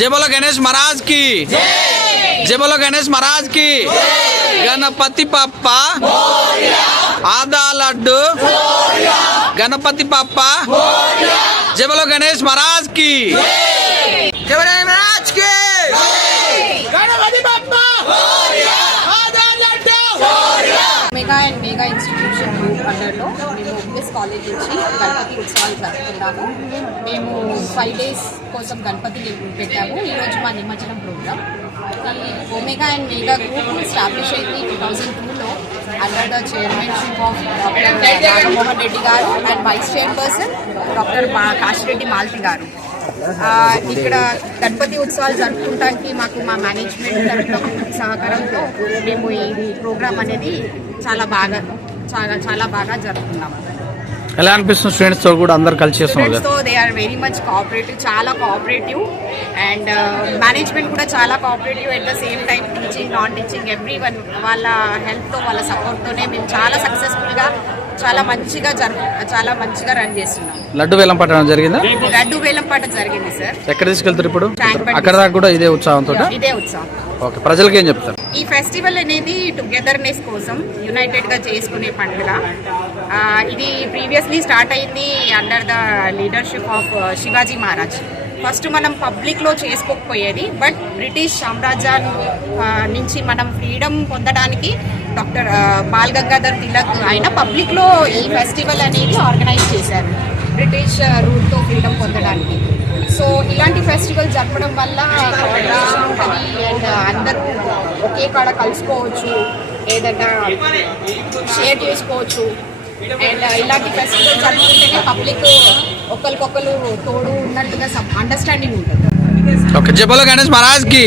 जय बोलो गणेश महाराज की जय बोलो गणेश महाराज की गणपति पप्पा आधा लड्डू गणपति पप्पा जय बोलो गणेश महाराज की जय बोलो महाराज की गणपति पप्पा आधा लड्डू మెగా అండ్ మెగా ఇన్స్టిట్యూషన్ అండర్లో మేము ఓపీఎస్ కాలేజ్ నుంచి గణపతి ఉత్సవాలు జరుపుకున్నాము. మేము 5 days కోసం గణపతిని పెట్టాము. ఈరోజు మా నిమజ్జనం ప్రోగ్రామ్. ఈ Omega and Mega group establish అయింది 2002లో under the chairmanship of doctor Ramamohan Reddy గారు and vice chairperson doctor Kasireddy Malathi గారు. ఇక్కడ గణపతి ఉత్సవాలు జరుపుకోవడానికి మాకు మా మేనేజ్మెంట్ సహకారంతో మేము ఈ ప్రోగ్రామ్ అనేది చాలా బాగా జరుపుకున్నాము. ఎలా అనిపిస్తుంది స్టూడెంట్స్ తో కూడా అందరు కలిసి చేస్తున్నారు? So they are very much cooperative, చాలా కోఆపరేటివ్ అండ్ మేనేజ్మెంట్ కూడా చాలా cooperative. At the same time teaching non teaching every one వాళ్ళ హెల్ప్తో వాళ్ళ సపోర్ట్తోనే మేము చాలా సక్సెస్ఫుల్గా చాలా మంచిగా రన్ చేస్తున్నాం. లడ్డు వేలం పాట జరిగిందా? లడ్డు వేలం పాట జరిగింది సార్. ఎక్కడ తీసుకెళ్తారు ఇప్పుడు? అక్కడ దాకా కూడా ఇదే ఉత్సాహంతో? ఇదే ఉత్సాహం. ఓకే, ప్రజలకు ఏం చెప్తారు? ఈ ఫెస్టివల్ అనేది టుగెదర్నెస్ కోసం యునైటెడ్గా చేసుకునే పండుగ. ఇది ప్రీవియస్లీ స్టార్ట్ అయింది under the leadership of Shivaji Maharaj. First మనం పబ్లిక్లో చేసుకోకపోయేది, బట్ బ్రిటిష్ సామ్రాజ్యం నుంచి మనం ఫ్రీడమ్ పొందడానికి డాక్టర్ బాల్ గంగాధర్ తిలక్ ఆయన పబ్లిక్లో ఈ ఫెస్టివల్ అనేది ఆర్గనైజ్ చేశారు బ్రిటిష్ రూల్తో ఫ్రీడమ్ పొందడానికి. సో ఇలాంటి ఫెస్టివల్ జరపడం వల్ల కోఆపరేషన్ ఉంటుంది అండ్ అందరూ ఒకే కాడ కలుసుకోవచ్చు, ఏదైనా షేర్ చేసుకోవచ్చు. అండ్ ఇలాంటి ఫెస్టివల్ జరుపుకుంటేనే పబ్లిక్ ఒకరికొకరు తోడు ఉన్నట్టుగా అండర్స్టాండింగ్ ఉంటుంది. ఓకే, జై బోలో గణేష్ మహారాజ్ కి.